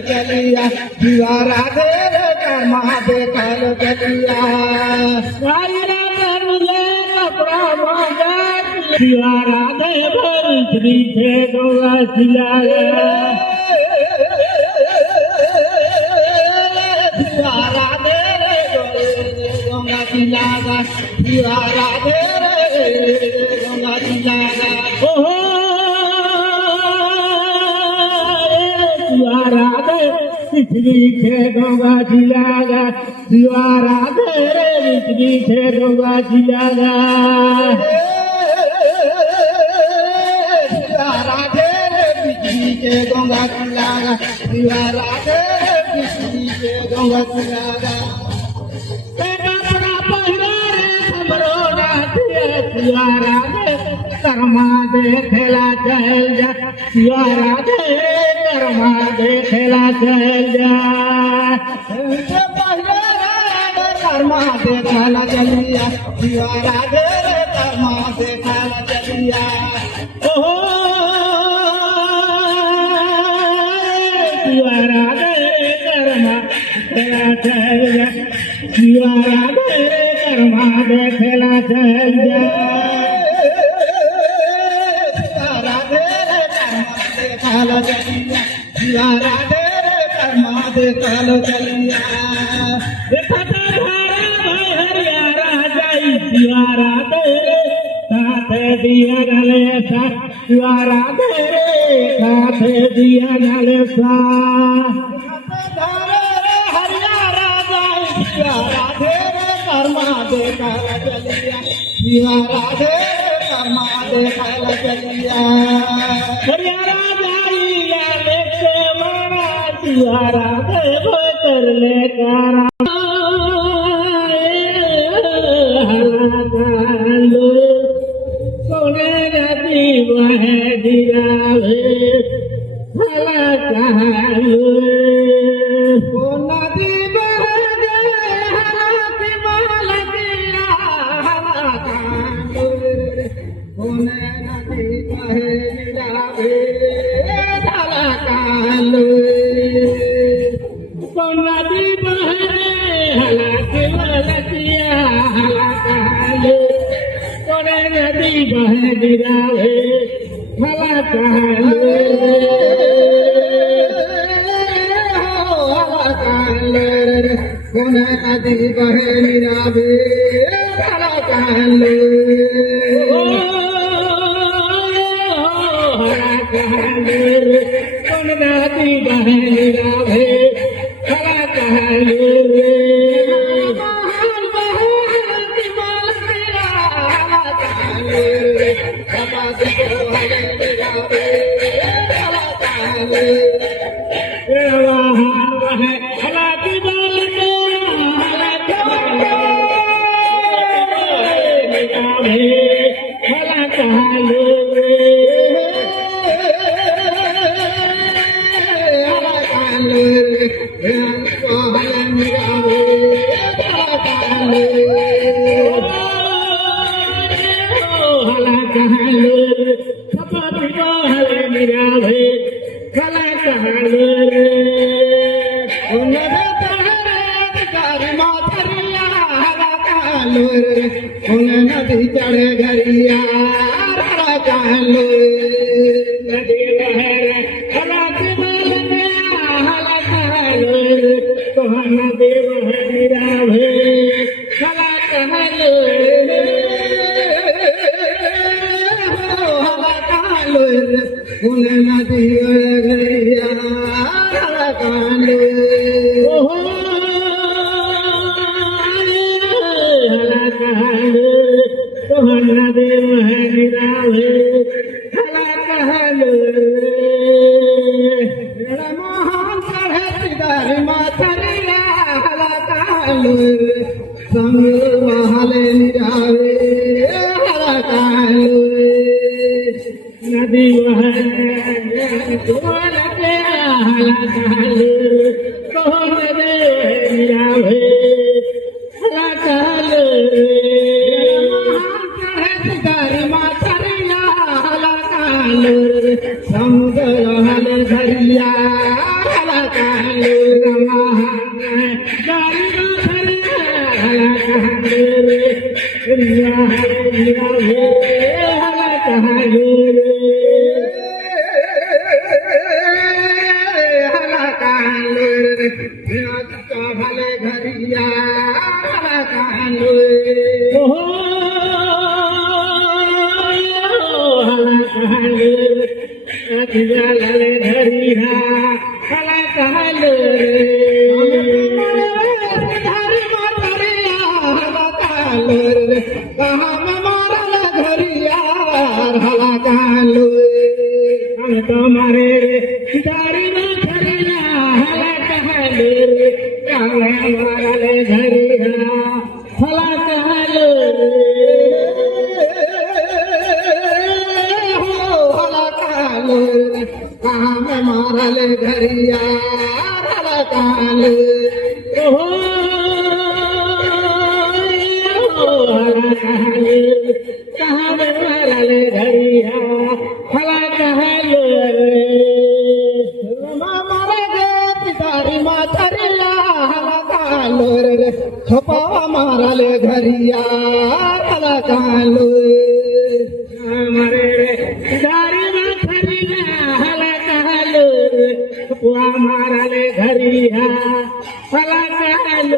शिवा राधे कर्मा देखल चलिया शिवा राधे भर श्री थे गौरा शिला शिवा राधे गंगा शिला शिवा राधे गंगा शिला ओहो शिवा राधे श्री थे गंगा शिला शिवा राधे श्री थे गंगा शिला गंगा किला शिवा राधे बिजली के गंगा किला शिवा राधे कर्मा देखला चल जा शिवा राधे कर्मा देखला चल जा कर्मा देखला चलिया शिवा राधे कर्मा देखला चलिया ओहो शिवा राधे कर्मा देखला चल जा शिवा राधे कर्मा देखला चल जा शिवा राधे कर्मा देखला चलिया शिवा राधे कर्मा देखला चलिया देखता धारा हरिया राजा शिवा राधे साथे दिया गले सा शिवा राधे साथे दिया गले सा हरिया राजा शिवा राधे कर्मा देखला चलिया शिवा राधे कर्मा देखला चलिया हरिया राजा लेके मारा शिवा राधे भकर ले कारा सोने नदी वह गिरावे हला कहावे ओ नदी बह जाए हला की माल गिरा हला कहावे सोने नदी बह गिरावे हला कहावे ओ नदी बह जाए हला की माल गिरा हला कहावे नदी बह गिरावे हला कहावे हला कहावे कौन नदी बह गिरावे हला कहावे हला कहावे कौन नदी बह गिरावे हला कहावे नदी चढ़े घरिया कालो नदी बहर हला हला कालो तो नदी बहरा भे हला कालो हला कालो नदी घरिया हला कालो हला देव है गिरावे हला कहलो दिवस तुम्हाला हाला काल कोण देवे हाला काल गारी म्हातारीला हाला काल समजल घरिया हाला काल गारी म्हातारीला हाला काल भले घरिया लाले घरिया हला काल धारी मारिया कहा मारल घरिया हला काल हम तुम्हारे दारी में घरिया हला काल मारल घरिया हला काल हला काल कहा मारल घरिया हला काल हला काल कहा मारल घरिया हला काल मारे गे पितारी म्हातारीला हला काल छपावा मारल घरिया हला काल मारे पितारी म्हातारीला हला काल छपावा मारल घरिया हला काल